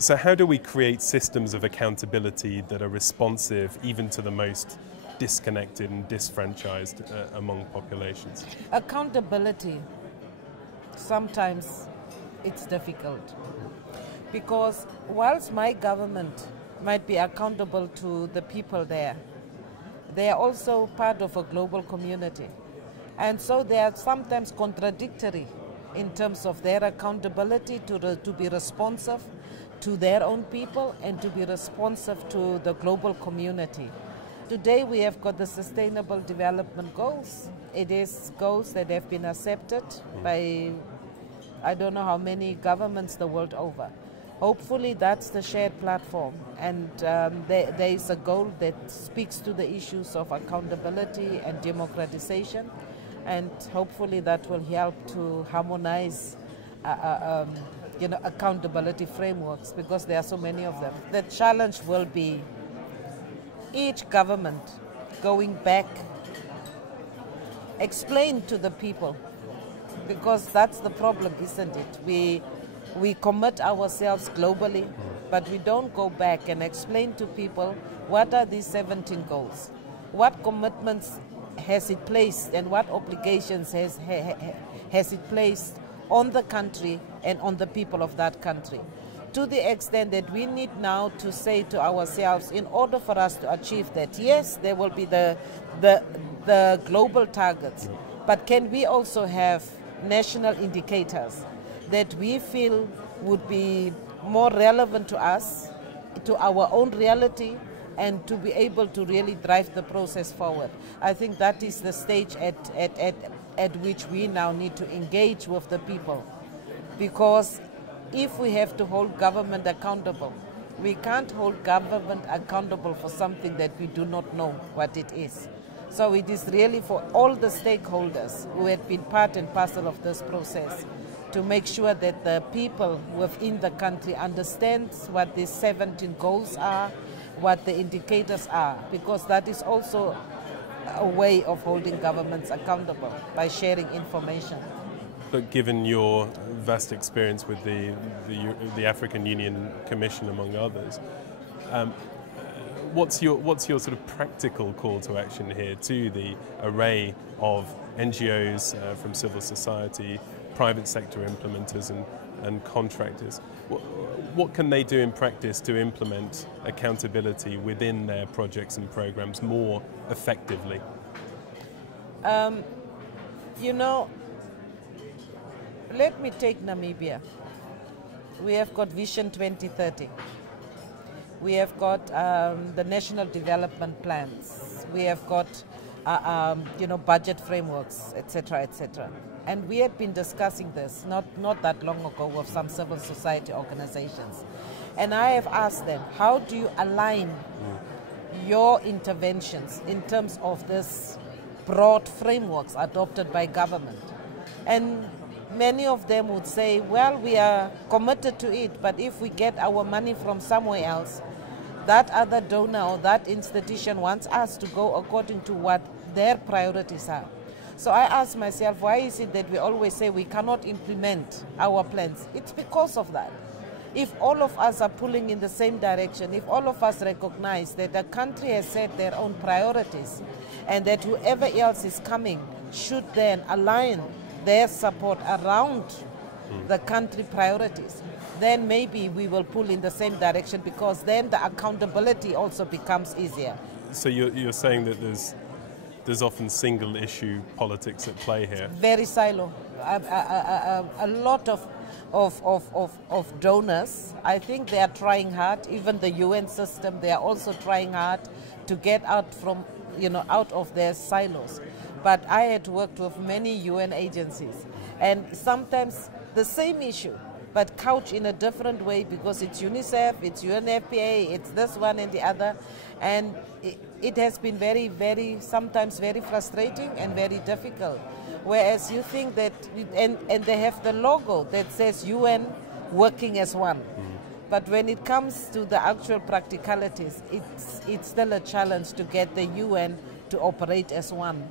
So how do we create systems of accountability that are responsive even to the most disconnected and disfranchised among populations? Accountability, sometimes it's difficult, because whilst my government might be accountable to the people there, they are also part of a global community. And so they are sometimes contradictory in terms of their accountability to be responsive to their own people and to be responsive to the global community. Today we have got the Sustainable Development Goals. It is goals that have been accepted by I don't know how many governments the world over. Hopefully that's the shared platform, and there is a goal that speaks to the issues of accountability and democratization, and hopefully that will help to harmonize accountability frameworks, because there are so many of them. The challenge will be each government going back, explain to the people, because that's the problem, isn't it? We commit ourselves globally, but we don't go back and explain to people what are these 17 goals, what commitments has it placed, and what obligations has it placed on the country and on the people of that country. To the extent that we need now to say to ourselves, in order for us to achieve that, yes, there will be the global targets, but can we also have national indicators that we feel would be more relevant to us, to our own reality, and to be able to really drive the process forward. I think that is the stage at which we now need to engage with the people, because if we have to hold government accountable, we can't hold government accountable for something that we do not know what it is. So it is really for all the stakeholders who have been part and parcel of this process to make sure that the people within the country understand what these 17 goals are, what the indicators are, because that is also a way of holding governments accountable, by sharing information. But given your vast experience with the African Union Commission, among others, what's your sort of practical call to action here to the array of NGOs from civil society, private sector implementers and contractors? What can they do in practice to implement accountability within their projects and programs more effectively? Let me take Namibia. We have got Vision 2030. We have got the national development plans. We have got budget frameworks, etc., etc. And we had been discussing this not that long ago with some civil society organizations. And I have asked them, how do you align your interventions in terms of this broad frameworks adopted by government? And many of them would say, well, we are committed to it, but if we get our money from somewhere else, that other donor or that institution wants us to go according to what their priorities are. So I ask myself, why is it that we always say we cannot implement our plans? It's because of that. If all of us are pulling in the same direction, if all of us recognize that the country has set their own priorities, and that whoever else is coming should then align their support around the country priorities, then maybe we will pull in the same direction, because then the accountability also becomes easier. So you're saying that there's often single issue politics at play here? Very silo. A lot of donors, I think they are trying hard. Even the UN system, they are also trying hard to get out from out of their silos. But I had worked with many UN agencies, and sometimes the same issue, but couched in a different way, because it's UNICEF, it's UNFPA, it's this one and the other, and it has been sometimes very frustrating and very difficult. Whereas you think that, and they have the logo that says UN working as one. But when it comes to the actual practicalities, it's still a challenge to get the UN to operate as one.